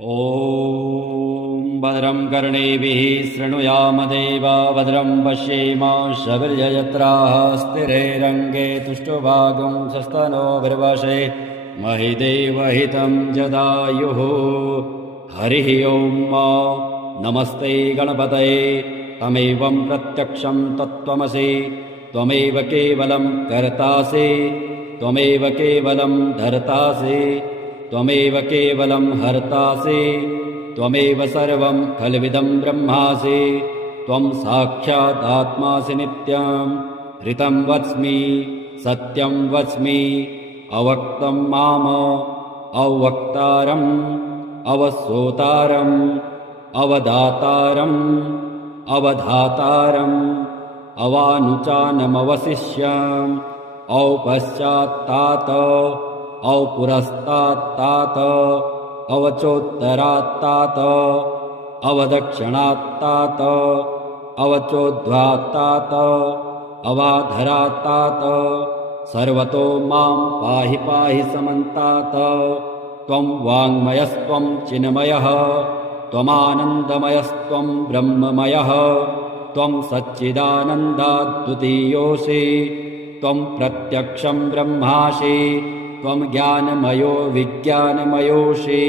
ॐ भद्रं कर्णेभिः शृणुयामदेवा भद्रं पश्येमाशवीर्यजत्राः स्थिरैरङ्गे तुष्टुभागं सस्तनोभिर्वशे महिदेवहितं जदायुः। हरिः ॐ नमस्ते गणपतये तमेवं प्रत्यक्षं तत्त्वमसि त्वमेव केवलं कर्तासि त्वमेव केवलं धर्तासि त्वमेव केवलं हर्तासि त्वमेव सर्वं खल्विदं ब्रह्मासि त्वं साक्षादात्मासि नित्यं ऋतं वच्मि सत्यं वच्मि अवक्तं माम अवक्तारम् अवसोतारम् अवदातारम् अवधातारम् अवानुचानमवशिष्याम् औपश्चात्तात औपुरस्तात्तात अवचोत्तरात्तात अवदक्षिणात्तात अवचोद्ध्वात्तात अवाधरात्तात सर्वतो मां पाहि पाहि समन्तात। त्वं वाङ्मयस्त्वं चिन्मयः त्वमानन्दमयस्त्वं ब्रह्ममयः त्वं सच्चिदानन्दाद्वितीयोऽसि त्वं प्रत्यक्षं ब्रह्मासि त्वं ज्ञानमयो विज्ञानमयोऽसि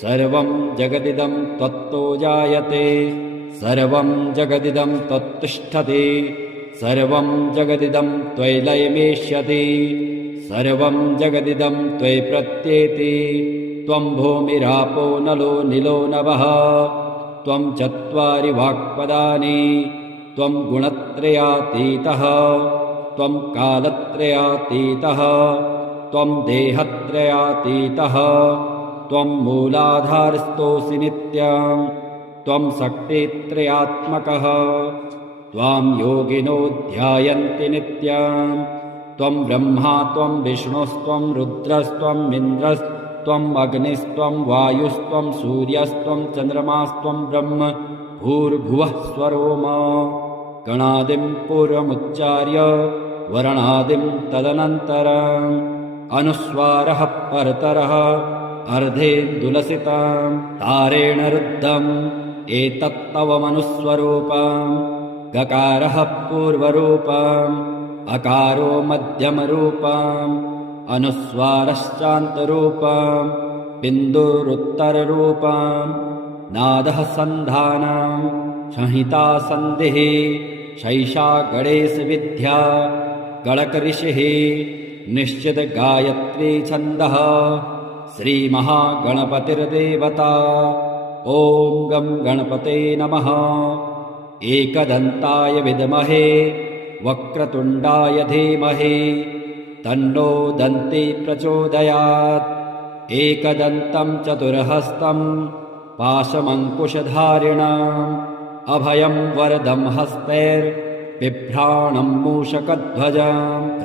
सर्वं जगदिदं त्वत्तो जायते सर्वं जगदिदं त्वत्तिष्ठति सर्वं जगदिदं त्वयि लयमेष्यति सर्वं जगदिदं त्वयि प्रत्येति। त्वं भूमिरापो नलो निलो नभः त्वं चत्वारि वाक्पदानि त्वं गुणत्रयातीतः त्वं कालत्रयातीतः त्वं देहत्रयातीतः त्वं मूलाधारस्थोऽसि नित्यं त्वं शक्तित्रयात्मकः त्वां योगिनो ध्यायन्ति नित्यं त्वं ब्रह्मा त्वं विष्णुस्त्वं रुद्रस्त्वं इन्द्रस्त्वं अग्निस्त्वं वायुस्त्वं सूर्यस्त्वं चन्द्रमास्त्वं ब्रह्म भूर्भुवः स्वरोम गणादिं पूर्वमुच्चार्य वर्णादिं तदनन्तरम् अनुस्वारः परतरः अर्धेन्दुलसितं तारेण रुद्धम् एतत्तव मनुस्वरूपम् गकारः पूर्वरूपम् अकारो मध्यमरूपम् अनुस्वारश्चान्तरूपम् बिन्दुरुत्तररूपम् नादः सन्धानम् संहिता सन्धिः शैषा गणेशविद्या गणकऋषिः निश्चित गायत्री छन्दः श्रीमहागणपतिर्देवता। ॐ गं गणपते नमः। एकदन्ताय विद्महे वक्रतुण्डाय धीमहि तन्नो दन्ती प्रचोदयात्। एकदन्तं चतुर्हस्तं पाशमङ्कुशधारिणम् अभयं वरदं हस्तैर्बिभ्राणं मूषकध्वजं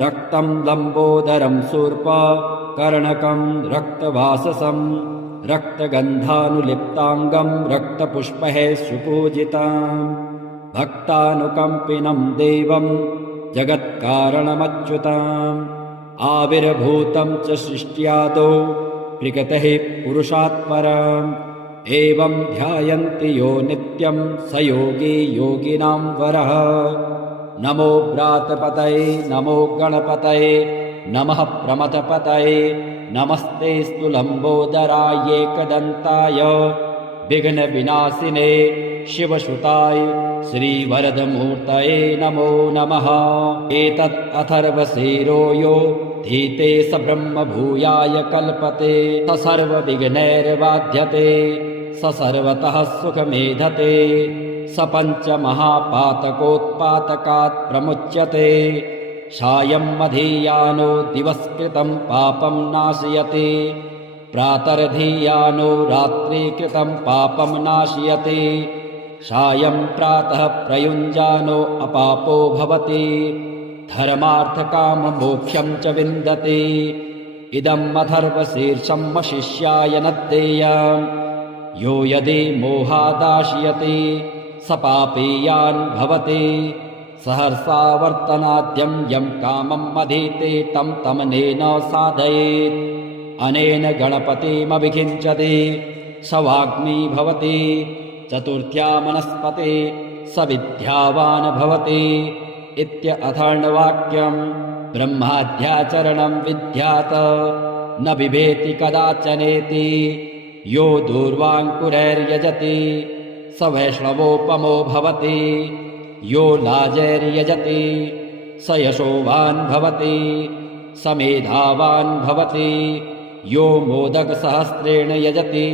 रक्तं लम्बोदरं शूर्पकर्णकं रक्तवाससं रक्तगन्धानुलिप्ताङ्गं रक्तपुष्पैः सुपूजितं भक्तानुकम्पिनं देवं जगत्कारणमच्युतम् आविर्भूतं च सृष्ट्यादौ प्रकृतेः पुरुषात् परम् एवं ध्यायन्ति यो नित्यं स योगी योगिनां वरः। नमो व्रातपतये नमो गणपतये नमः प्रमथपतये नमस्तेऽस्तु लम्बोदराय एकदन्ताय विघ्नविनाशिने शिवसुताय श्रीवरदमूर्तये नमो नमः। एतत् अथर्वशीरो यो धीते स ब्रह्म भूयाय कल्पते स सर्वविघ्नैर्बाध्यते स सर्वतः सुखमेधते स पञ्चमहापातकोत्पातकात् प्रमुच्यते सायं मधीयानो दिवस्कृतं पापं नाशयति प्रातर्धीयानो रात्रिकृतं पापं नाशयति सायं प्रातः प्रयुञ्जानो अपापो भवति धर्मार्थकाममोक्षं च विन्दति। इदम् अथर्वशीर्षं शिष्याय न देयम् यो यदि मोहादाशयति स पापीयान् भवति सहर्षा वर्तनाद्यं यं कामं मधीते तं तमनेन साधयेत् अनेन गणपतिमभिषिञ्चति स वाग्मी भवति चतुर्थ्या मनस्पते स विद्यावान् भवति इत्यथर्ववाक्यम् ब्रह्माद्याचरणं विद्यात् न बिभेति कदाचनेति यो दूर्वाङ्कुरैर्यजति स वैष्णवोपमो भवति यो लाजैर्यजति स यशोवान् भवति स मेधावान् भवति यो मोदकसहस्रेण यजति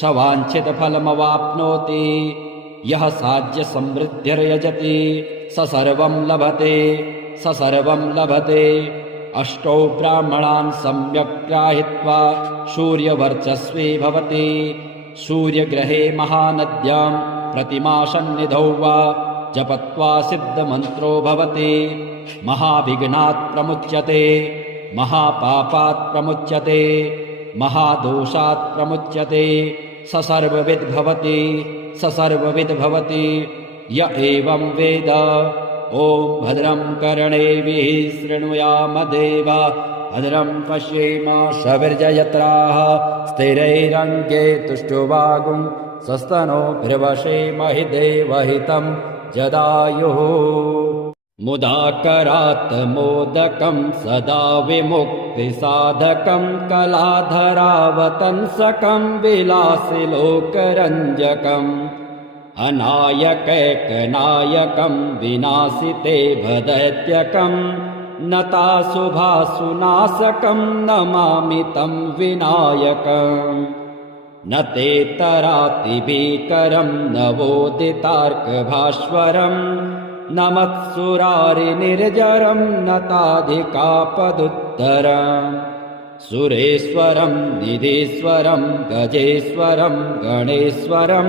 स वाञ्छितफलमवाप्नोति यः साज्यसमृद्धिर्यजति स सर्वं लभते स सर्वं लभते अष्टौ ब्राह्मणान् सम्यक् ग्राहीत्वा सूर्यवर्चस्वी भवति सूर्यग्रहे महानद्यां प्रतिमासन्निधौ वा जपत्वा सिद्धमन्त्रो भवति महाविघ्नात् प्रमुच्यते महापापात् प्रमुच्यते महादोषात् प्रमुच्यते स सर्वविद् भवति स सर्वविद् भवति य एवं वेद ॐ भद्रं कर्णेभिः शृणुयाम देवा भद्रं पश्येमाशविर्यजत्राः स्थिरैरङ्गे तुष्टुवागुं स्वस्तनोभिर्वशेमहि देवहितं जदायुः मुदाकरात् मोदकं सदा विमुक्तिसाधकं कलाधरावतंसकं विलासिलोकरञ्जकम् अनायकैकनायकं विनाशिते भदैत्यकं नताशुभासुनाशकं नमामि तं विनायकम् न तेतरातिभीकरं नवोदितार्कभास्वरम् न मत्सुरारिनिर्जरं नताधिकापदुत्तरम् सुरेश्वरं निधीश्वरं गजेश्वरं गणेश्वरं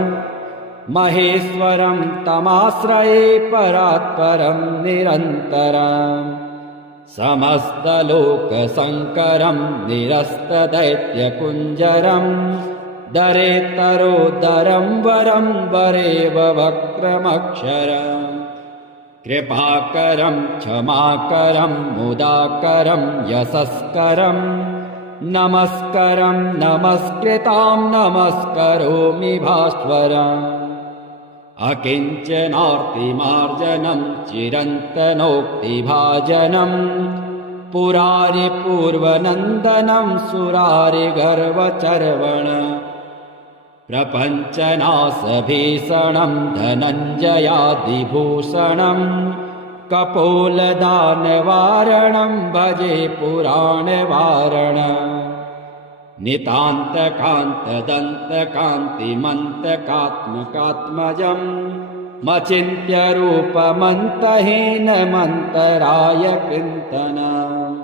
महेश्वरं तमाश्रये परात्परं निरन्तरम् समस्तलोकशङ्करं निरस्तदैत्यकुञ्जरम् दरेतरोदरं वरं वरेव वक्रमक्षरम् कृपाकरं क्षमाकरं मुदाकरं यशस्करं नमस्करं नमस्कृतां नमस्करोमि भास्वरम् अकिञ्चनार्तिमार्जनं चिरन्तनोक्तिभाजनं पुरारिपूर्वनन्दनं सुरारिगर्वचर्वणम् प्रपञ्चनाशभीषणं धनञ्जयादिभूषणं कपोलदानवारणं भजे पुराणवारणम् नितान्तकान्तदन्तकान्तिमन्तकात्मकात्मजं मचिन्त्यरूपमन्तहीनमन्तराय चिन्तनम्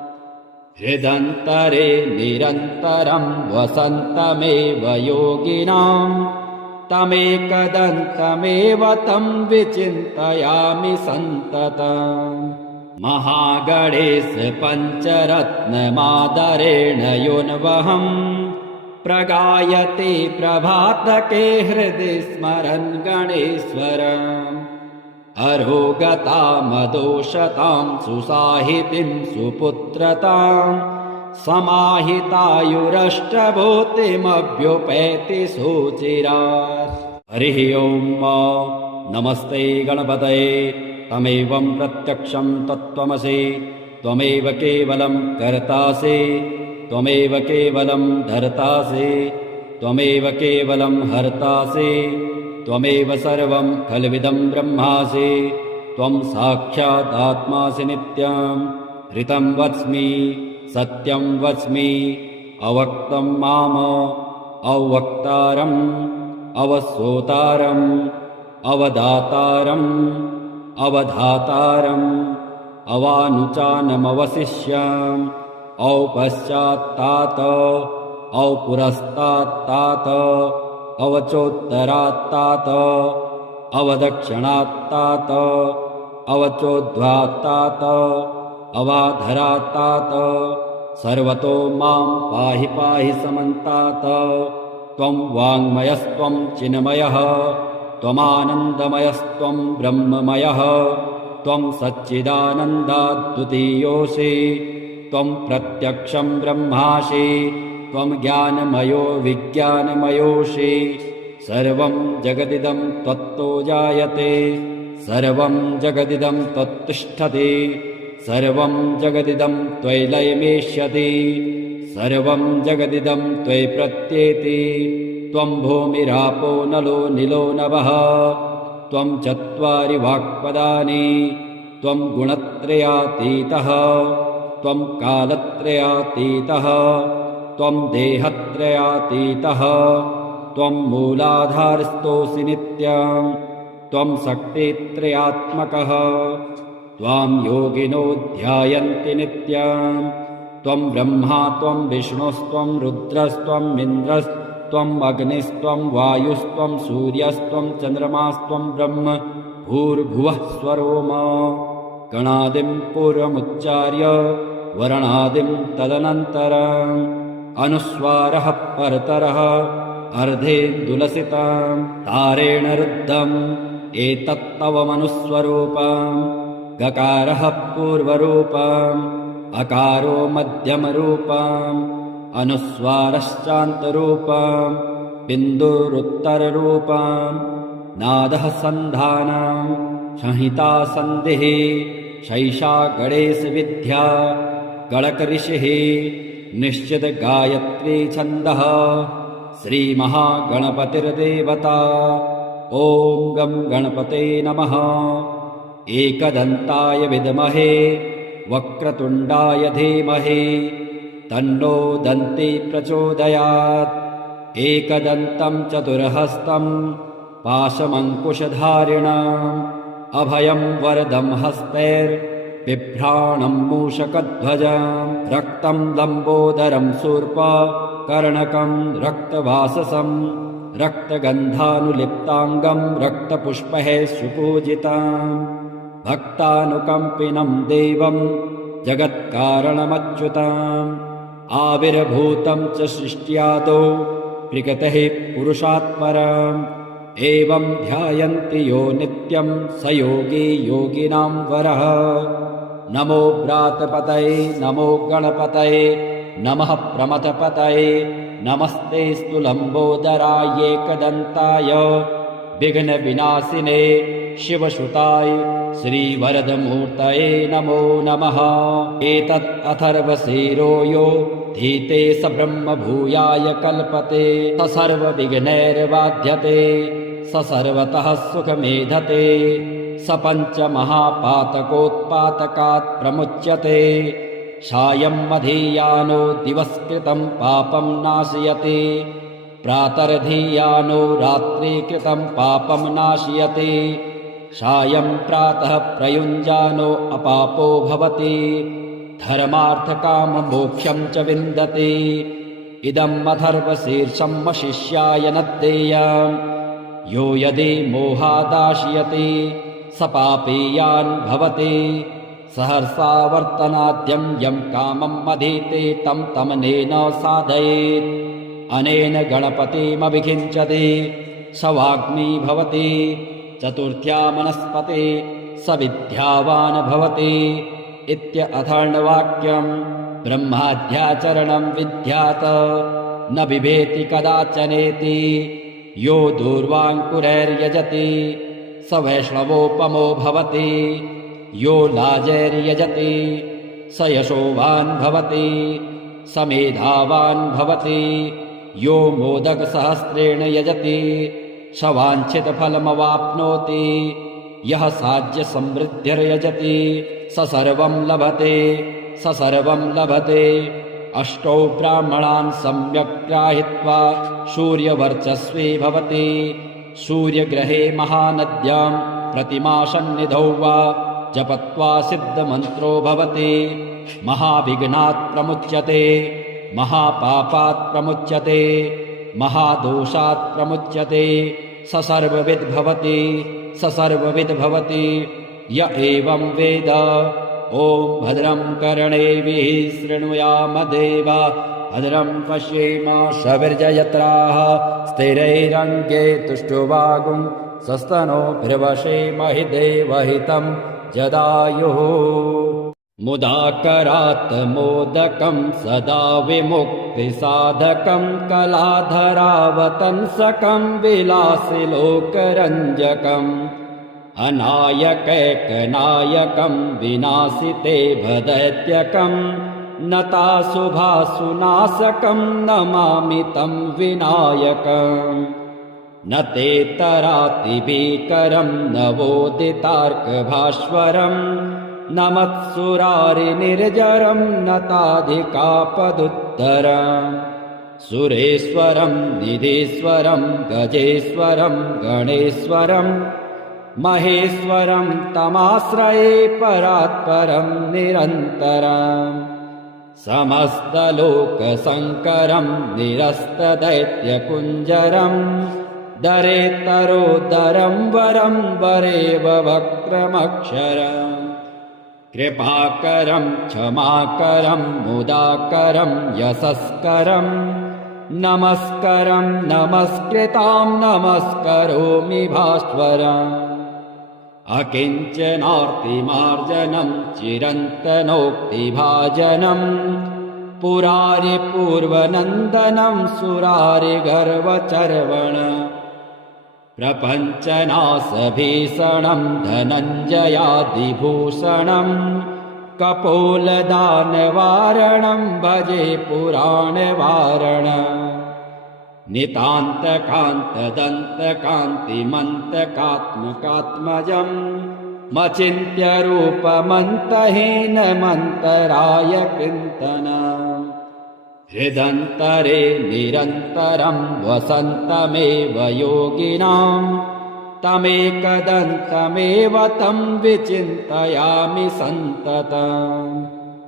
हृदन्तरे निरन्तरं वसन्तमेव योगिनां तमेकदन्तमेव तं विचिन्तयामि सन्ततम् महागणेश पञ्चरत्नमादरेण योन्वहं प्रगायते प्रभातके हृदि स्मरन् गणेश्वरम् अरोगतामदोषतां सुसाहितिं सुपुत्रतां समाहितायुरष्टभूतिमभ्युपैति सुचिरात्। हरिः ॐ नमस्ते गणपतये तमेवं प्रत्यक्षं तत्त्वमसि त्वमेव केवलं कर्तासि त्वमेव केवलं धर्तासि त्वमेव केवलं हर्तासि त्वमेव सर्वं खल्विदं ब्रह्मासि त्वं साक्षादात्मासि नित्यं ऋतं वच्मि सत्यं वच्मि अवक्तं माम अवक्तारम् अवश्रोतारम् अवदातारम् अवधातारम् अवानुचानमवशिष्याम् औपश्चात्तात औपुरस्तात्तात अवचोत्तरात्तात अवदक्षिणात्तात अवचोद्ध्वात्तात अवाधरात्तात सर्वतो मां पाहि पाहि समन्तात त्वं वाङ्मयस्त्वं चिन्मयः त्वमानन्दमयस्त्वं ब्रह्ममयः त्वं सच्चिदानन्दाद्वितीयोऽसि त्वं प्रत्यक्षं ब्रह्मासि त्वं ज्ञानमयो विज्ञानमयोषि सर्वं जगदिदं त्वत्तो जायते सर्वं जगदिदं त्वत्तिष्ठति सर्वं जगदिदं त्वयि लयमेष्यति सर्वं जगदिदं त्वयि प्रत्येति त्वं भूमिरापो नलो निलो नभः त्वं चत्वारि वाक्पदानि त्वं गुणत्रयातीतः त्वं कालत्रयातीतः त्वं देहत्रयातीतः त्वं मूलाधारस्थोऽसि नित्यं त्वं शक्तित्रयात्मकः त्वां योगिनो ध्यायन्ति नित्यं त्वं ब्रह्मा त्वं विष्णुस्त्वं रुद्रस्त्वम् इन्द्रस्त्वम् अग्निस्त्वं वायुस्त्वं सूर्यस्त्वं चन्द्रमास्त्वं ब्रह्म भूर्भुवः स्वरोम गणादिं पूर्वमुच्चार्य वर्णादिं तदनन्तरम् अनुस्वारः परतरः अर्धेन्दुलसितं तारेण रुद्धम् एतत्तवमनुस्वरूपम् गकारः पूर्वरूपम् अकारो मध्यमरूपम् अनुस्वारश्चान्तरूपम् बिन्दुरुत्तररूपम् नादः सन्धानम् संहिता सन्धिः शैषा गणेशविद्या गणकऋषिः निश्चित गायत्री छन्दः श्रीमहागणपतिर्देवता ॐ गं गणपते नमः एकदन्ताय विद्महे वक्रतुण्डाय धीमहि तन्नो दन्ती प्रचोदयात् एकदन्तं चतुर्हस्तं पाशमङ्कुशधारिणम् अभयं वरदं हस्तैर्बिभ्राणं मूषकध्वजं रक्तं लम्बोदरं शूर्पकर्णकं रक्तवाससं रक्तगन्धानुलिप्ताङ्गं रक्तपुष्पैः सुपूजितं भक्तानुकम्पिनं देवं जगत्कारणमच्युतम् आविर्भूतं च सृष्ट्यादौ प्रकृतेः पुरुषात् परम् एवं ध्यायन्ति यो नित्यं स योगी योगिनां वरः नमो व्रातपतये नमो गणपतये नमः प्रमथपतये नमस्ते स्तुलम्बोदराय एकदन्ताय विघ्नविनाशिने शिवसुताय श्रीवरदमूर्तये नमो नमः एतत् अथर्वशीरो यो धीते स ब्रह्मभूयाय कल्पते स सर्वविघ्नैर्बाध्यते स सर्वतः सुखमेधते स पञ्चमहापातकोत्पातकात् प्रमुच्यते सायं मधीयानो दिवस्कृतं पापं नाशयति प्रातर्धीयानो रात्रिकृतं पापं नाशयति सायं प्रातः प्रयुञ्जानो अपापो भवति धर्मार्थकाममोक्षं च विन्दति इदम् अथर्वशीर्षं शिष्याय न देयम् यो यदि मोहादाशयति स पापीयान् भवति सहर्षा वर्तनाद्यं यं कामम् अधीते तं तमनेन साधयेत् अनेन गणपतिमभिषिञ्चति स वाग्मी भवति चतुर्थ्या मनस्पते स विद्यावान् भवति इत्यथर्ववाक्यम् ब्रह्माद्याचरणं विद्यात् न बिभेति कदाचनेति यो दूर्वाङ्कुरैर्यजति स वैष्णवोपमो भवति यो लाजैर्यजति स यशोवान् भवति स मेधावान् भवति यो मोदकसहस्रेण यजति स वाञ्छितफलमवाप्नोति यः साज्यसमृद्धिर्यजति स सर्वं लभते स सर्वं लभते अष्टौ ब्राह्मणान् सम्यक् ग्राहीत्वा सूर्यवर्चस्वी भवति सूर्यग्रहे महानद्यां प्रतिमासन्निधौ वा जपत्वा सिद्धमन्त्रो भवति महाविघ्नात् प्रमुच्यते महापापात् प्रमुच्यते महादोषात् प्रमुच्यते स सर्वविद् भवति स सर्वविद् भवति य एवं वेद ॐ भद्रं कर्णेभिः शृणुयाम देवा भद्रं पश्येम सविर्जयत्राः स्थिरैरङ्गे तुष्टुवागुं सस्तनोभिर्वशेमहि देवहितं जदायुः। मुदाकरात् मोदकं सदा विमुक्तिसाधकं कलाधरावतंसकं विलासिलोकरञ्जकम् अनायकैकनायकं विनाशिते भदैत्यकं नताशुभासुनाशकं नमामि तं विनायकम् न ते तरातिभीकरं नवोदितार्कभास्वरम् न मत्सुरारिनिर्जरं नताधिकापदुत्तरम् सुरेश्वरं निधीश्वरं गजेश्वरं गणेश्वरं महेश्वरं तमाश्रये परात्परं निरन्तरम् समस्तलोकशङ्करं निरस्तदैत्यकुञ्जरं दरेतरोदरं वरं वरेव वक्रमक्षरम् कृपाकरं क्षमाकरं मुदाकरं यशस्करं नमस्करं नमस्कृतां नमस्करोमि भास्वरम् अकिञ्चनार्तिमार्जनं चिरन्तनोक्तिभाजनं पुरारिपूर्वनन्दनं सुरारिगर्वचर्वण प्रपञ्चनाशभीषणं धनञ्जयादिभूषणं कपोलदानवारणं भजे पुराणवारणम् नितान्तकान्तदन्तकान्तिमन्तकात्मकात्मजं मचिन्त्यरूपमन्तहीनमन्तराय चिन्तनम् हृदन्तरे निरन्तरं वसन्तमेव योगिनां तमेकदन्तमेव तं विचिन्तयामि सन्ततम्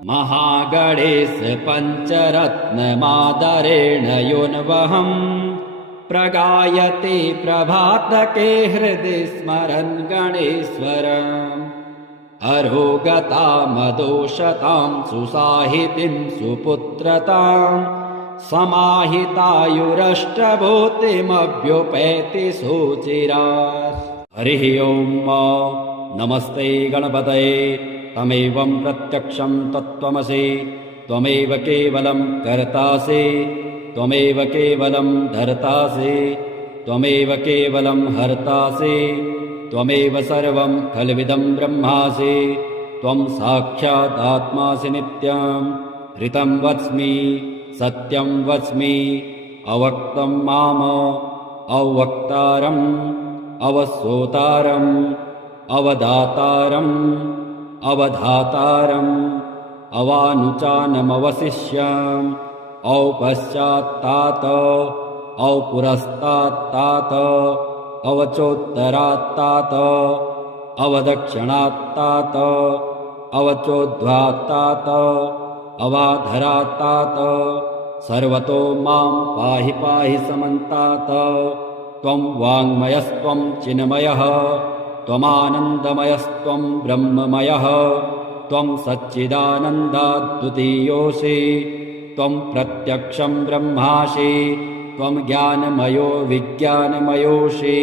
महागणेश पञ्चरत्नमादरेण योन्वहं प्रगायते प्रभातके हृदि स्मरन् गणेश्वरम् अरोगतामदोषतां सुसाहितिं सुपुत्रतां समाहितायुरष्टभूतिमभ्युपैति सुचिरात्। हरिः ओम् नमस्ते गणपतये तमेवं प्रत्यक्षं तत्त्वमसि त्वमेव केवलं कर्तासि त्वमेव केवलं धर्तासि त्वमेव केवलं हर्तासि त्वमेव सर्वं खल्विदं ब्रह्मासि त्वं साक्षात् आत्मासि नित्यं ऋतं वच्मि सत्यं वच्मि अवक्तं माम अवक्तारम् अवसोतारम् अवदातारम् अवधातारम् अवानुचानमवशिष्याम् औपश्चात्तात औपुरस्तात्तात अवचोत्तरात्तात अवदक्षिणात्तात अवचोद्ध्वात्तात अवाधरात्तात सर्वतो मां पाहि पाहि समन्तात त्वं वाङ्मयस्त्वं चिन्मयः त्वमानन्दमयस्त्वं ब्रह्ममयः त्वं सच्चिदानन्दाद्वितीयोऽसि त्वं प्रत्यक्षं ब्रह्मासि त्वं ज्ञानमयो विज्ञानमयोऽसि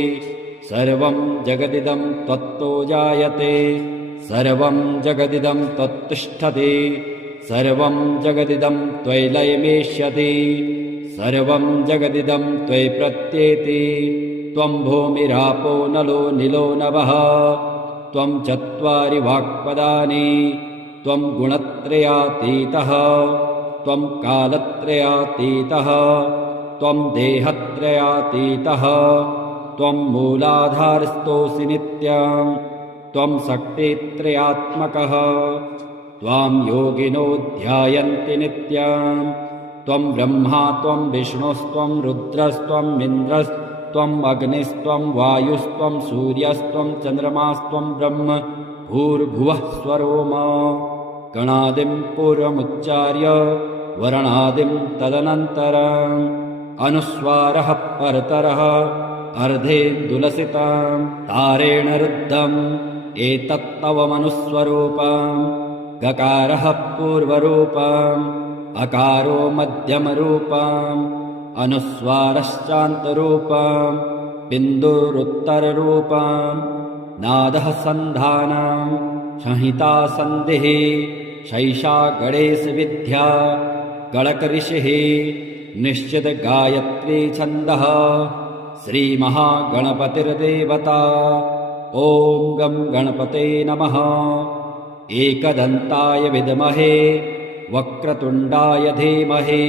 सर्वं जगदिदं त्वत्तो जायते सर्वं जगदिदं त्वत्तिष्ठति सर्वं जगदिदं त्वयि लयमेष्यति सर्वं जगदिदं त्वयि प्रत्येति त्वं भूमिरापो नलो निलो नभः त्वं चत्वारि वाक्पदानि त्वं गुणत्रयातीतः त्वं कालत्रयातीतः त्वं देहत्रयातीतः त्वं मूलाधारस्थोऽसि नित्यं त्वं शक्तित्रयात्मकः त्वां योगिनो ध्यायन्ति नित्यं त्वं ब्रह्मा त्वं विष्णुस्त्वं रुद्रस्त्वं इन्द्रस्त्वम् अग्निस्त्वं वायुस्त्वं सूर्यस्त्वं चन्द्रमास्त्वं ब्रह्म भूर्भुवः स्वरोम गणादिं पूर्वमुच्चार्य वर्णादिं तदनन्तरम् अनुस्वारः परतरः अर्धेन्दुलसितं तारेण रुद्धम् एतत्तव मनुस्वरूपम् गकारः पूर्वरूपम् अकारो मध्यमरूपम् अनुस्वारश्चान्तरूपम् बिन्दुरुत्तररूपम् नादः सन्धानम् संहिता सन्धिः शैषा गणेशविद्या गणकऋषिः निश्चित गायत्री छन्दः श्रीमहागणपतिर्देवता। ॐ गं गणपते नमः। एकदन्ताय विद्महे वक्रतुण्डाय धीमहि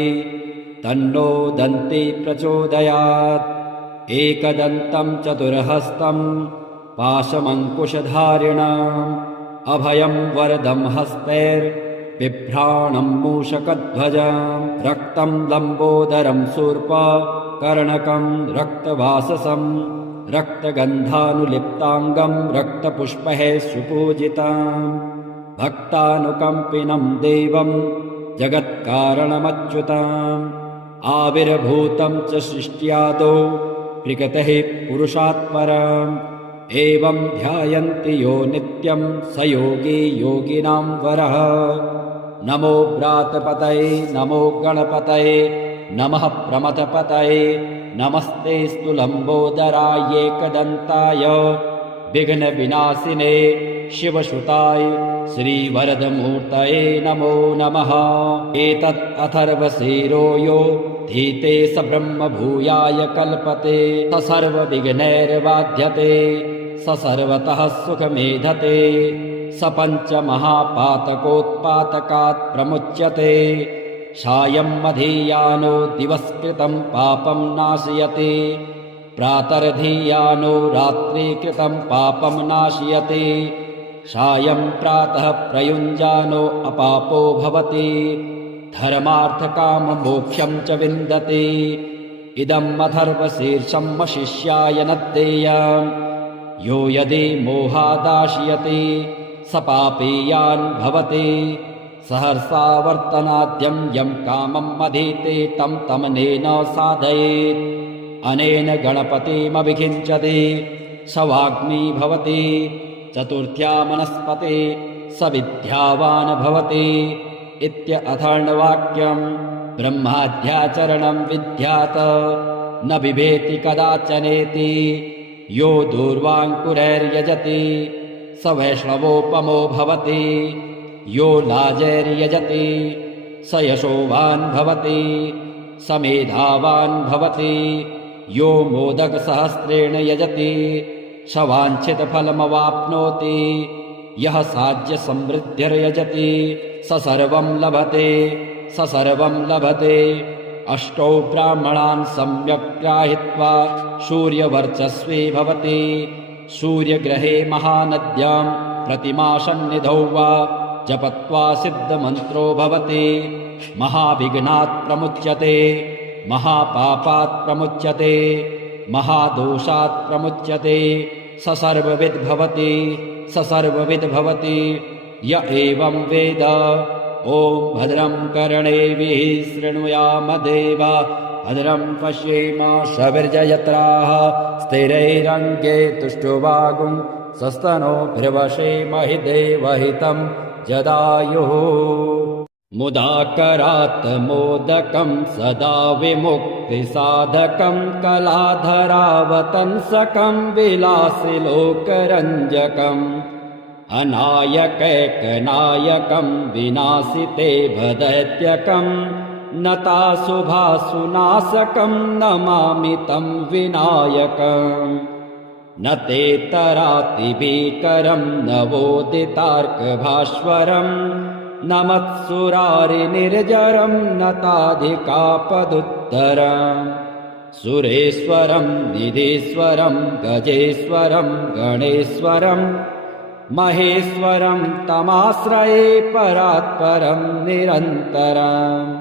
तन्नो दन्ती प्रचोदयात्। एकदन्तं चतुर्हस्तं पाशमङ्कुशधारिणम् अभयं वरदं हस्तैर्बिभ्राणं मूषकध्वजम् रक्तं लम्बोदरं शूर्पकर्णकं रक्तवाससं रक्तगन्धानुलिप्ताङ्गं रक्तपुष्पैः सुपूजितम् भक्तानुकम्पिनं देवं जगत्कारणमच्युतम् आविर्भूतं च सृष्ट्यादौ प्रकृतेः पुरुषात् परम् एवं ध्यायन्ति यो नित्यं स योगी योगिनां वरः। नमो व्रातपतये नमो गणपतये नमः प्रमथपतये नमस्ते लम्बोदराय एकदन्ताय विघ्नविनाशिने शिवसुताय श्रीवरदमूर्तये नमो नमः। एतत् अथर्वशीरो यो धीते स ब्रह्मभूयाय कल्पते स सर्वविघ्नैर्बाध्यते स सर्वतः सुखमेधते स पञ्चमहापातकोत्पातकात् प्रमुच्यते सायं मधीयानो दिवस्कृतं पापं नाशयति प्रातर्धीयानो रात्रिकृतं पापं नाशयति सायं प्रातः प्रयुञ्जानो अपापो भवति धर्मार्थकाममोक्षं च विन्दति। इदम् अथर्वशीर्षं शिष्याय न देयम् यो यदि मोहादाशयति स पापीयान् भवति सहर्षा वर्तनाद्यं यं कामम् अधीते तं तमनेन साधयेत् अनेन गणपतिमभिषिञ्चति स वाग्मी भवति चतुर्थ्या मनस्पते स विद्यावान् भवति इत्यथर्ववाक्यम् ब्रह्माद्याचरणं विद्यात् न बिभेति कदाचनेति यो दूर्वाङ्कुरैर्यजति स वैष्णवोपमो भवति यो लाजैर्यजति स यशोवान् भवति स मेधावान् भवति यो मोदकसहस्रेण यजति स वाञ्छितफलमवाप्नोति यः साज्यसमृद्धिर्यजति स सर्वं लभते स सर्वं लभते। अष्टौ ब्राह्मणान् सम्यक् ग्राहीत्वा सूर्यवर्चस्वी भवति सूर्यग्रहे महानद्यां प्रतिमासन्निधौ वा जपत्वा सिद्धमन्त्रो भवति महाविघ्नात् प्रमुच्यते महापापात् प्रमुच्यते महादोषात् प्रमुच्यते स सर्वविद् भवति स सर्वविद् भवति य एवं वेद। ॐ भद्रं कर्णेभिः शृणुयाम देवा भद्रं पश्येम सविर्जयत्राः स्थिरैरङ्गे तुष्टुवागुं स्वस्तनोभिर्वशेमहि देवहितं जदायुः। मुदाकरात् मोदकं सदा विमुक्तिसाधकं कलाधरावतंसकं विलासिलोकरञ्जकम् अनायकैकनायकं विनाशिते भदैत्यकं नताशुभासुनाशकं नमामि तं विनायकम् न तेतरातिभीकरं नवोदितार्कभास्वरं नमत्सुरारिनिर्जरं नताधिकापदुत्तरम् सुरेश्वरं निधीश्वरं गजेश्वरं गणेश्वरं महेश्वरं तमाश्रये परात्परं निरन्तरम्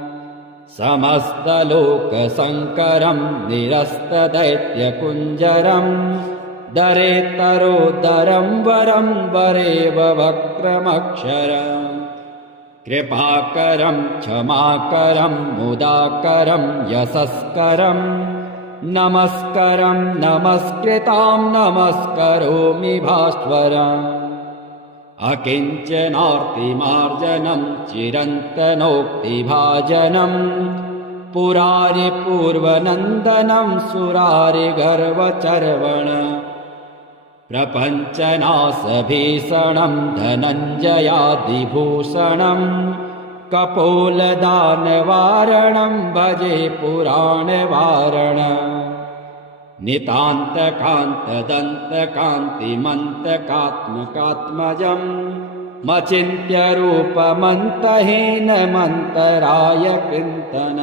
समस्तलोकशङ्करं निरस्तदैत्यकुञ्जरं दरेतरोदरं वरं वरेव वक्रमक्षरम् कृपाकरं क्षमाकरं मुदाकरं यशस्करं नमस्करं नमस्कृतां नमस्करोमि भास्वरम् अकिञ्चनार्तिमार्जनं चिरन्तनोक्तिभाजनं पुरारिपूर्वनन्दनं सुरारिगर्वचर्वण प्रपञ्चनाशभीषणं धनञ्जयादिभूषणम् कपोलदानवारणं भजे पुराणवारण नितान्तकान्तदन्तकान्तिमन्तकात्मकात्मजम् मचिन्त्यरूपमन्तहीनमन्तराय चिन्तन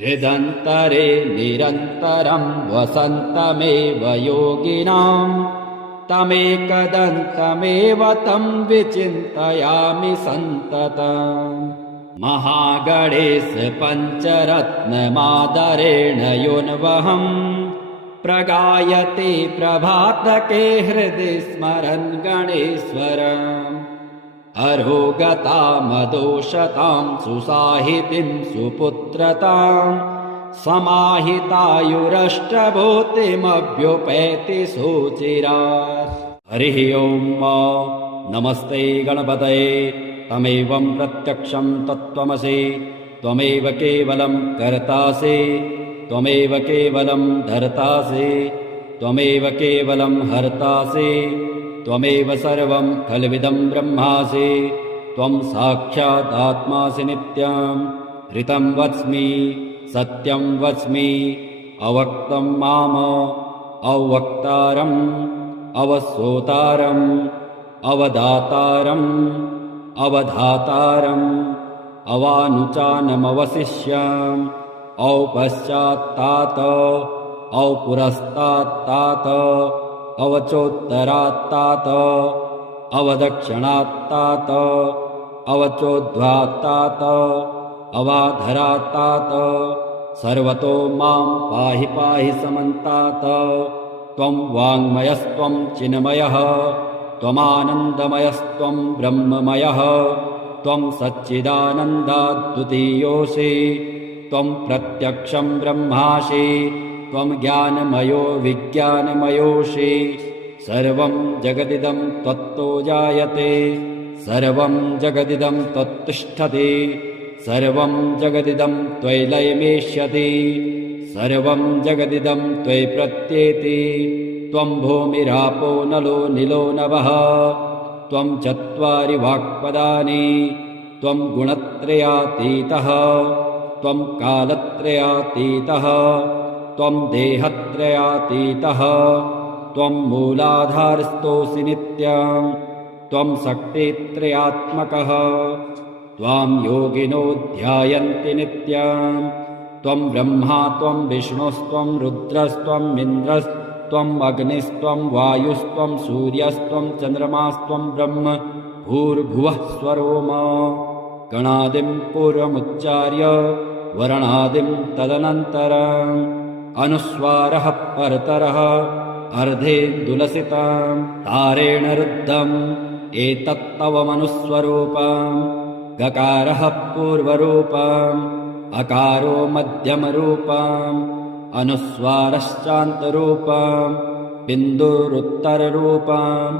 हृदन्तरे निरन्तरं वसन्तमेव योगिनां तमेकदन्तमेव तं विचिन्तयामि सन्ततम् महागणेश पञ्चरत्नमादरेण योन्वहम् प्रगायते प्रभातके हृदि स्मरन् गणेश्वरम् अरोगतामदोषतां सुसाहितिं सुपुत्रतां समाहितायुरष्टभूतिमभ्युपैति सुचिरात्। हरिः ओम् नमस्ते गणपतये तमेवं प्रत्यक्षं तत्त्वमसि त्वमेव केवलं कर्तासि त्वमेव केवलं धर्तासि त्वमेव केवलं हर्तासि त्वमेव सर्वं खल्विदं ब्रह्मासि त्वं साक्षादात्मासि नित्यं ऋतं वच्मि सत्यं वच्मि अवक्तं माम अवक्तारम् अवश्रोतारम् अवदातारम् अवधातारम् अवानुचानमवशिष्याम् औपश्चात्तात औपुरस्तात्तात अवचोत्तरात्तात अवदक्षिणात्तात अवचोद्ध्वात्तात अवाधरात्तात सर्वतो मां पाहि पाहि समन्तात त्वं वाङ्मयस्त्वं चिन्मयः त्वमानन्दमयस्त्वं ब्रह्ममयः त्वं सच्चिदानन्दाद्वितीयोऽसि त्वं प्रत्यक्षं ब्रह्मासि त्वं ज्ञानमयो विज्ञानमयोऽसि सर्वं जगदिदं त्वत्तो जायते सर्वं जगदिदं त्वत्तिष्ठति सर्वं जगदिदं त्वयि लयमेष्यति सर्वं जगदिदं त्वयि प्रत्येति त्वं भूमिरापो नलो निलो नभः त्वं चत्वारि वाक्पदानि त्वं गुणत्रयातीतः त्वं कालत्रयातीतः त्वं देहत्रयातीतः त्वं मूलाधारस्थोऽसि नित्यं त्वं शक्तित्रयात्मकः त्वां योगिनो ध्यायन्ति नित्यं त्वं ब्रह्मा त्वं विष्णुस्त्वं रुद्रस्त्वं इन्द्रस्त्वं अग्निस्त्वं वायुस्त्वं सूर्यस्त्वं चन्द्रमास्त्वं ब्रह्म भूर्भुवः स्वरोम गणादिं पूर्वमुच्चार्य वर्णादिं तदनन्तरम् अनुस्वारः परतरः अर्धेन्दुलसितं तारेण रुद्धम् एतत्तव मनुस्वरूपम् गकारः पूर्वरूपम् अकारो मध्यमरूपम् अनुस्वारश्चान्तरूपम् बिन्दुरुत्तररूपम्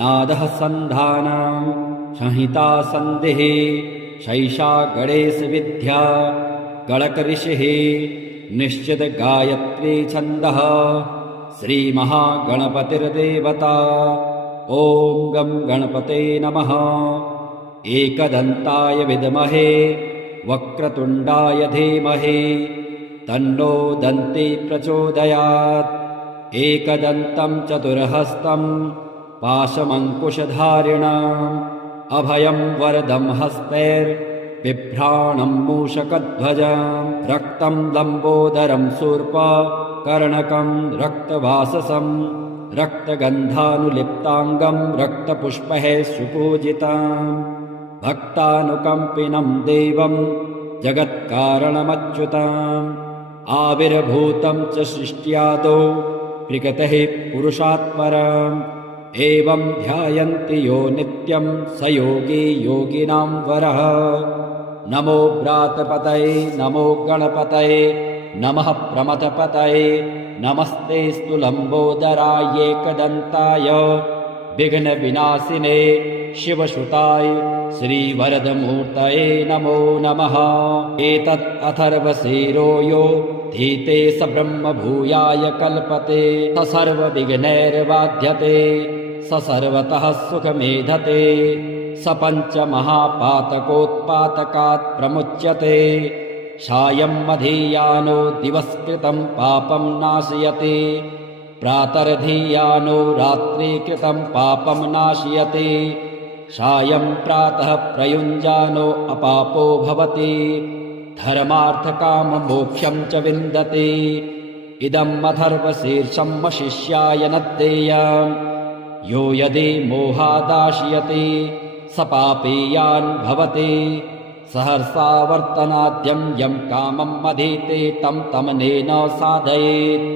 नादः सन्धानम् संहिता सन्धिः शैषा गणेशविद्या गणकऋषिः निश्चित गायत्री छन्दः श्रीमहागणपतिर्देवता ॐ गं गणपते नमः एकदन्ताय विद्महे वक्रतुण्डाय धीमहि तन्नो दन्ती प्रचोदयात् एकदन्तं चतुर्हस्तं पाशमङ्कुशधारिणम् अभयं वरदं हस्तैर्बिभ्राणं मूषकध्वजं रक्तं लम्बोदरं शूर्पकर्णकं रक्तवाससं रक्तगन्धानुलिप्ताङ्गं रक्तपुष्पैः सुपूजितं भक्तानुकम्पिनं देवं जगत्कारणमच्युतम् आविर्भूतं च सृष्ट्यादौ प्रकृतेः पुरुषात् परम् एवं ध्यायन्ति यो नित्यं स योगी योगिनां वरः नमो व्रातपतये नमो गणपतये नमः प्रमथपतये नमस्तेऽस्तु लम्बोदराय एकदन्ताय विघ्नविनाशिने शिवसुताय श्रीवरदमूर्तये नमो नमः एतत् अथर्वशीरो यो धीते स ब्रह्म भूयाय कल्पते स सर्वविघ्नैर्बाध्यते स सर्वतः सुखमेधते स पञ्चमहापातकोत्पातकात् प्रमुच्यते सायं मधीयानो दिवस्कृतं पापं नाशयति प्रातर्धीयानो रात्रिकृतं पापं नाशयति सायं प्रातः प्रयुञ्जानो अपापो भवति धर्मार्थकाममोक्षं च विन्दति इदम् अथर्वशीर्षं शिष्याय न देयम् यो यदि मोहादाशयति स पापीयान् भवति सहर्षा वर्तनाद्यं यं कामम् अधीते तं तमनेन साधयेत्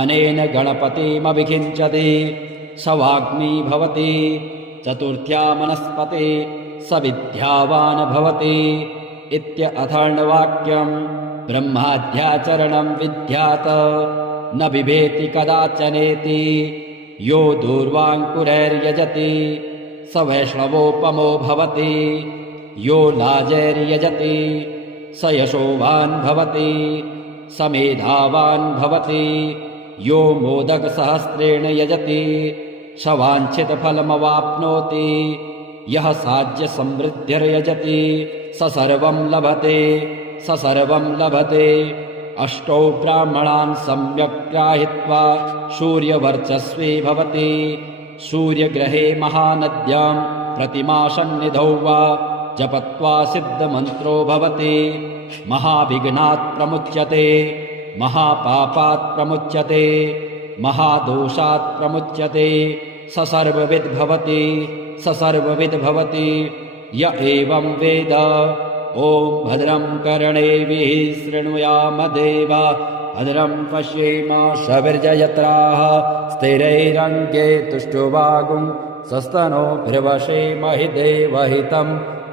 अनेन गणपतिमभिषिञ्चति स वाग्मी भवति चतुर्थ्या मनस्पते स विद्यावान् भवति इत्यथर्ववाक्यम् ब्रह्माद्याचरणं विद्यात् न बिभेति कदाचनेति यो दूर्वाङ्कुरैर्यजति स वैष्णवोपमो भवति यो लाजैर्यजति स यशोवान् भवति स मेधावान् भवति यो मोदकसहस्रेण यजति स वाञ्छितफलमवाप्नोति यः साज्यसमृद्धिर्यजति स सर्वं लभते स सर्वं लभते अष्टौ ब्राह्मणान् सम्यक् ग्राहीत्वा सूर्यवर्चस्वी भवति सूर्यग्रहे महानद्यां प्रतिमासन्निधौ वा जपत्वा सिद्धमन्त्रो भवति महाविघ्नात् प्रमुच्यते महापापात् प्रमुच्यते महादोषात् प्रमुच्यते स सर्वविद् भवति स सर्वविद् भवति य एवं वेद ॐ भद्रं कर्णेभिः शृणुयाम देवा भद्रं पश्येम सविर्जयत्राः स्थिरैरङ्गे तुष्टुवागुं सस्तनोभिर्वशेमहि देवहितं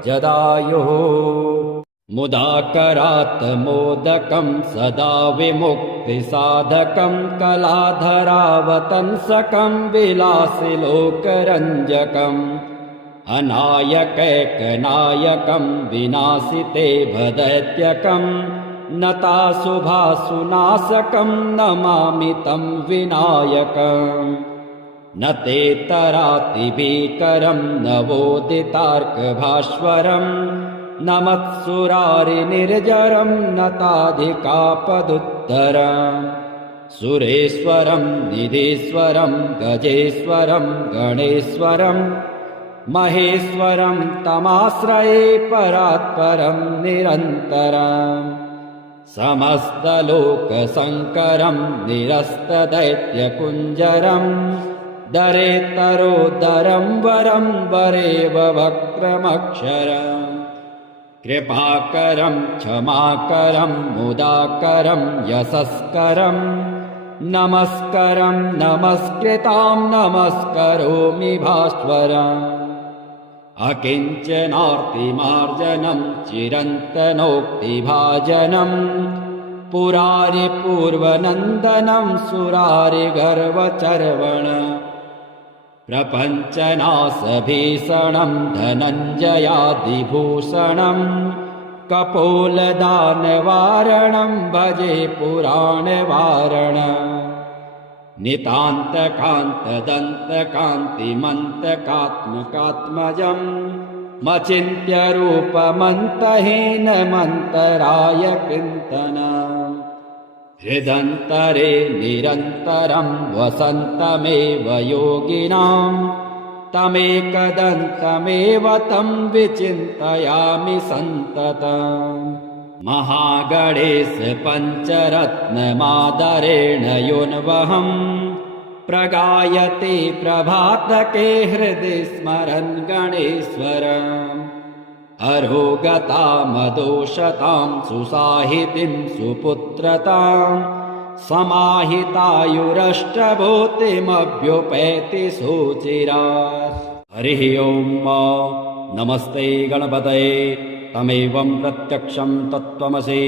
जदायुः मुदाकरात् मोदकं सदा विमुक्तिसाधकं कलाधरावतंसकं विलासिलोकरञ्जकम् अनायकैकनायकं विनाशिते भदैत्यकं नताशुभासुनाशकं नमामि तं विनायकम् न तेतरातिभीकरं नवोदितार्कभास्वरम् न मत्सुरारिनिर्जरं नताधिकापदुत्तरम् सुरेश्वरं निधीश्वरं गजेश्वरं गणेश्वरं महेश्वरं तमाश्रये परात्परं निरन्तरम् समस्तलोकशङ्करं निरस्तदैत्यकुञ्जरं दरेतरोदरं वरं वरेव वक्रमक्षरम् कृपाकरं क्षमाकरं मुदाकरं यशस्करं नमस्करं नमस्कृतां नमस्करोमि भास्वरम् अकिञ्चनार्तिमार्जनं चिरन्तनोक्तिभाजनं पुरारिपूर्वनन्दनं सुरारिगर्वचर्वण प्रपञ्चनाशभीषणं धनञ्जयादिभूषणं कपोलदानवारणं भजे पुराणवारणम् नितान्तकान्तदन्तकान्तिमन्तकात्मकात्मजं मचिन्त्यरूपमन्तहीनमन्तराय चिन्तनम् हृदन्तरे निरन्तरं वसन्तमेव योगिनां तमेकदन्तमेव तं विचिन्तयामि सन्ततम् महागणेश पञ्चरत्नमादरेण योन्वहं प्रगायते प्रभातके हृदि स्मरन् गणेश्वरम् अरोगतामदोषतां सुसाहितिं सुपुत्रतां समाहितायुरष्टभूतिमभ्युपैति सुचिरात्। हरिः ॐ नमस्ते गणपतये तमेवं प्रत्यक्षं तत्त्वमसि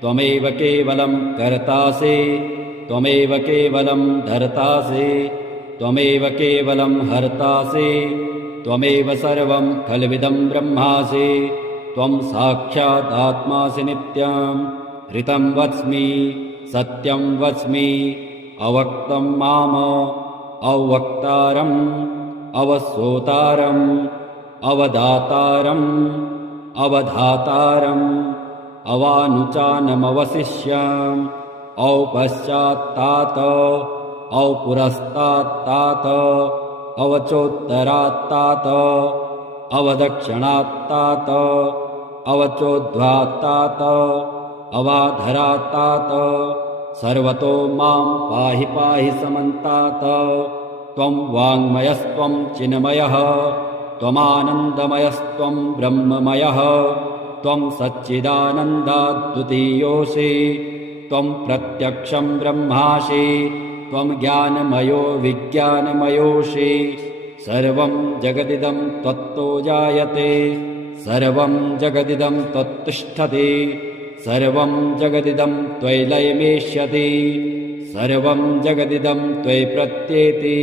त्वमेव केवलं कर्तासि त्वमेव केवलं धर्तासि त्वमेव केवलं हर्तासि त्वमेव सर्वं खल्विदं ब्रह्मासि त्वं साक्षात् आत्मासि नित्यं ऋतं वच्मि सत्यं वच्मि अवक्तं माम अवक्तारम् अवसोतारम् अवदातारम् अवधातारम् अवानुचानमवशिष्याम् औपश्चात्तात औपुरस्तात्तात अवचोत्तरात्तात अवदक्षिणात्तात अवचोद्ध्वात्तात अवाधरात्तात सर्वतो मां पाहि पाहि समन्तात। त्वं वाङ्मयस्त्वं चिन्मयः त्वमानन्दमयस्त्वं ब्रह्ममयः त्वं सच्चिदानन्दाद्वितीयोऽसि त्वं प्रत्यक्षं ब्रह्मासि त्वं ज्ञानमयो विज्ञानमयोऽसि। सर्वं जगदिदं त्वत्तो जायते सर्वं जगदिदं त्वत्तिष्ठति सर्वं जगदिदं त्वयि लयमेष्यति सर्वं जगदिदं त्वयि प्रत्येति।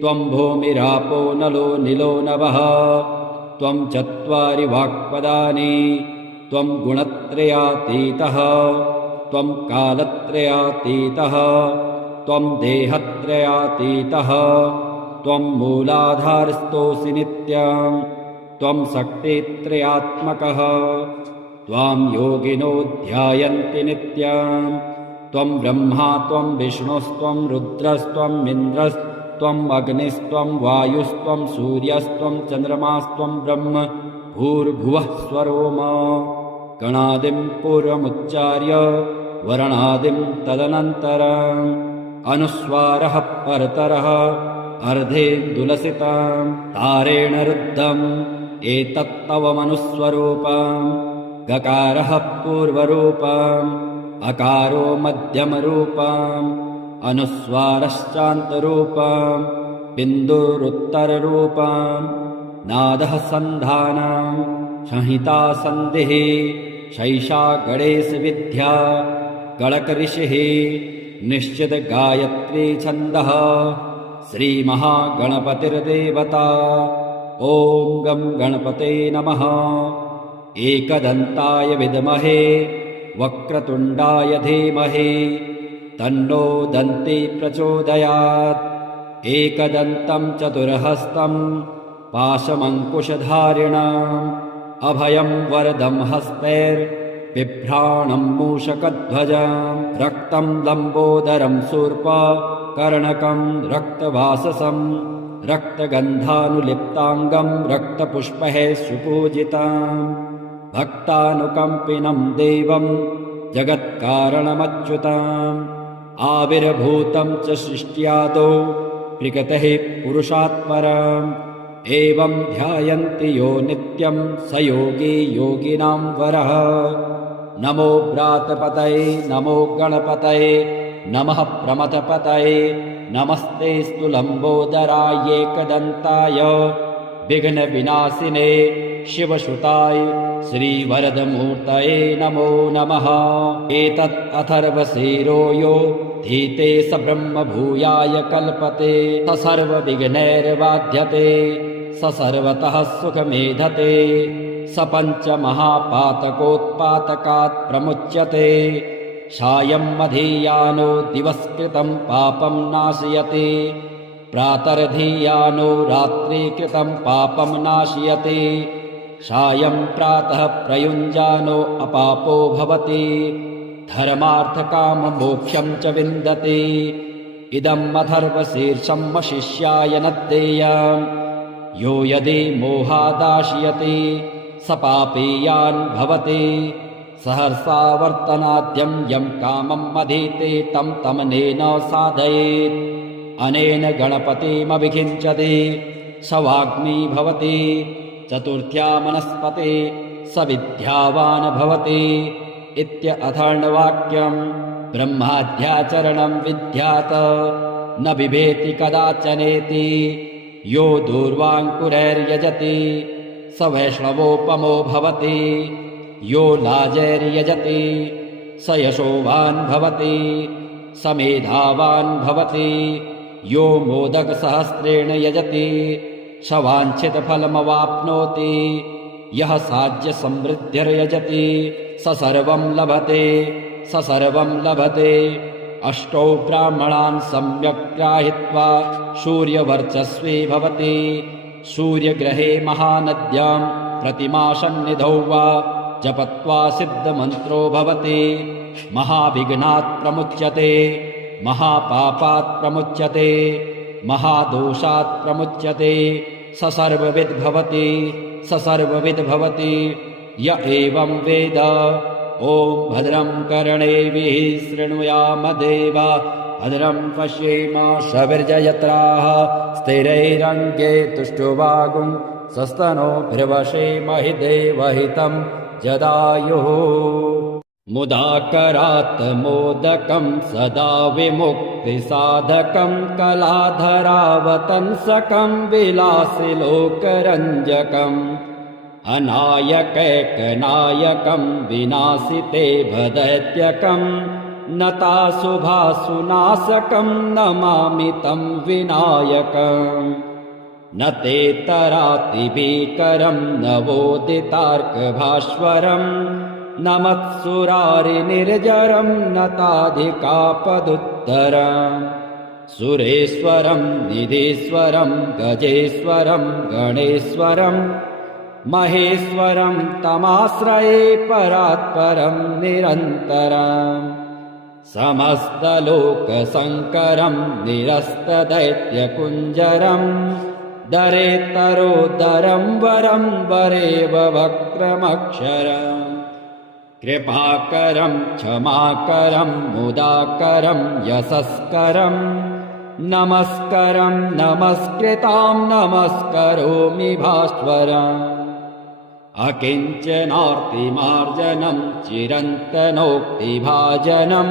त्वं भूमिरापो नलो निलो नभः त्वं चत्वारि वाक्पदानि त्वं गुणत्रयातीतः त्वं कालत्रयातीतः त्वं देहत्रयातीतः त्वं मूलाधारस्थोऽसि नित्यं त्वं शक्तित्रयात्मकः त्वां योगिनो ध्यायन्ति नित्यं। त्वं ब्रह्मा त्वं विष्णुस्त्वं रुद्रस्त्वम् इन्द्रस्त्वम् अग्निस्त्वं वायुस्त्वं सूर्यस्त्वं चन्द्रमास्त्वं ब्रह्म भूर्भुवः स्वरोम। गणादिं पूर्वमुच्चार्य वर्णादिं तदनन्तरम् अनुस्वारः परतरः अर्धेन्दुलसितं तारेण रुद्धम् एतत्तव मनुस्वरूपम्। गकारः पूर्वरूपम् अकारो मध्यमरूपम् अनुस्वारश्चान्तरूपम् बिन्दुरुत्तररूपम्। नादः सन्धानम् संहिता सन्धिः शैषा गणेशविद्या गणकऋषिः निश्चित गायत्री छन्दः श्रीमहागणपतिर्देवता। ॐ गं गणपते नमः। एकदन्ताय विद्महे वक्रतुण्डाय धीमहि तन्नो दन्ती प्रचोदयात्। एकदन्तं चतुर्हस्तं पाशमङ्कुशधारिणम् अभयं वरदं हस्तैर्बिभ्राणं मूषकध्वजम् रक्तं लम्बोदरं शूर्पकर्णकं रक्तवाससं रक्तगन्धानुलिप्ताङ्गं रक्तपुष्पैः सुपूजितम् भक्तानुकम्पिनं देवं जगत्कारणमच्युतम् आविर्भूतं च सृष्ट्यादौ प्रकृतेः पुरुषात् परम् एवं ध्यायन्ति यो नित्यं स योगी योगिनां वरः। नमो व्रातपतये नमो गणपतये नमः प्रमथपतये नमस्तेऽस्तु लम्बोदराय एकदन्ताय विघ्नविनाशिने शिवसुताय श्रीवरदमूर्तये नमो नमः। एतत् अथर्वशीरो यो धीते स ब्रह्मभूयाय कल्पते स सर्वविघ्नैर्बाध्यते स सर्वतः सुखमेधते स पञ्चमहापातकोत्पातकात् प्रमुच्यते। सायं मधीयानो दिवस्कृतं पापं नाशयति प्रातर्धीयानो रात्रिकृतं पापं नाशयति। सायं प्रातः प्रयुञ्जानो अपापो भवति धर्मार्थकाममोक्षं च विन्दति। इदम् अथर्वशीर्षं शिष्याय न देयम् यो यदि मोहादाशयति स पापीयान् भवति। सहर्षा वर्तनाद्यं यं कामम् अधीते तं तमनेन साधयेत्। अनेन गणपतिमभिषिञ्चति स वाग्मी भवति। चतुर्थ्या मनस्पते स विद्यावान् भवति इत्यथर्वणवाक्यम्। ब्रह्माद्याचरणं विद्यात् न बिभेति कदाचनेति। यो दूर्वाङ्कुरैर्यजति स वैष्णवोपमो भवति। यो लाजैर्यजति स यशोवान् भवति स मेधावान् भवति। यो मोदकसहस्रेण यजति स वाञ्छितफलमवाप्नोति। यः साज्यसमृद्धिर्यजति स सर्वं लभते स सर्वं लभते। अष्टौ ब्राह्मणान् सम्यक् ग्राहित्वा सूर्यवर्चस्वी भवति। सूर्यग्रहे महानद्यां प्रतिमासन्निधौ वा जपत्वा सिद्धमन्त्रो भवति। महाविघ्नात् प्रमुच्यते, महापापात् प्रमुच्यते, महादोषात् प्रमुच्यते। स सर्वविद् भवति, स सर्वविद् भवति य एवं वेद। ॐ भद्रं कर्णेभिः शृणुयाम देवा, भद्रं पश्येमाशविर्यजत्राः स्थिरैरङ्गे तुष्टुवागुं स्वस्तनोभिर्वशेमहि देवहितं जदायुः। मुदाकरात् मोदकं सदा विमुक्तिसाधकं कलाधरावतंसकं विलासिलोकरञ्जकम् अनायकैकनायकं विनाशिते भदैत्यकं नताशुभासुनाशकं नमामि तं विनायकम्। न ते तरातिभीकरं नवोदितार्कभास्वरं न मत्सुरारिनिर्जरं नताधिकापदुत्तरम्। सुरेश्वरं निधीश्वरं गजेश्वरं गणेश्वरं महेश्वरं तमाश्रये परात्परं निरन्तरम्। समस्तलोकशङ्करं निरस्तदैत्यकुञ्जरं दरेतरोदरं वरं वरेव वक्रमक्षरम्। कृपाकरं क्षमाकरं मुदाकरं यशस्करं नमस्करं नमस्कृतां नमस्करोमि भास्वरम्। अकिञ्चनार्तिमार्जनं चिरन्तनोक्तिभाजनं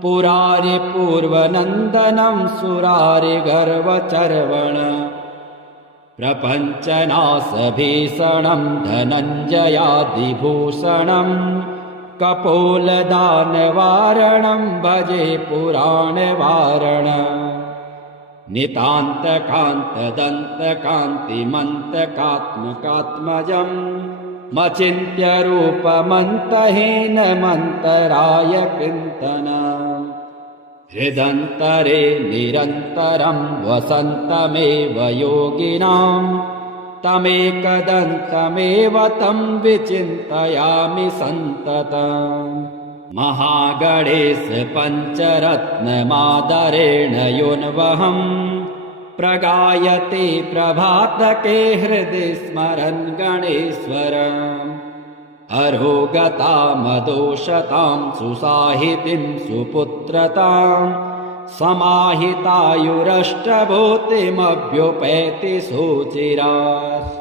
पुरारिपूर्वनन्दनं सुरारिगर्वचर्वण। प्रपञ्चनाशभीषणं धनञ्जयादिभूषणं कपोलदानवारणं भजे पुराणवारणम्। नितान्तकान्तदन्तकान्तिमन्तकात्मकात्मजं मचिन्त्यरूपमन्तहीनमन्तराय चिन्तनम्। हृदन्तरे निरन्तरं वसन्तमेव योगिनां तमेकदन्तमेव तं विचिन्तयामि सन्ततम्। महागणेश पञ्चरत्नमादरेण योन्वहं प्रगायते प्रभातके हृदि स्मरन् गणेश्वरम्। अरोगतामदोषतां सुसाहितिं सुपुत्रतां समाहितायुरष्टभूतिमभ्युपैति सुचिरात्।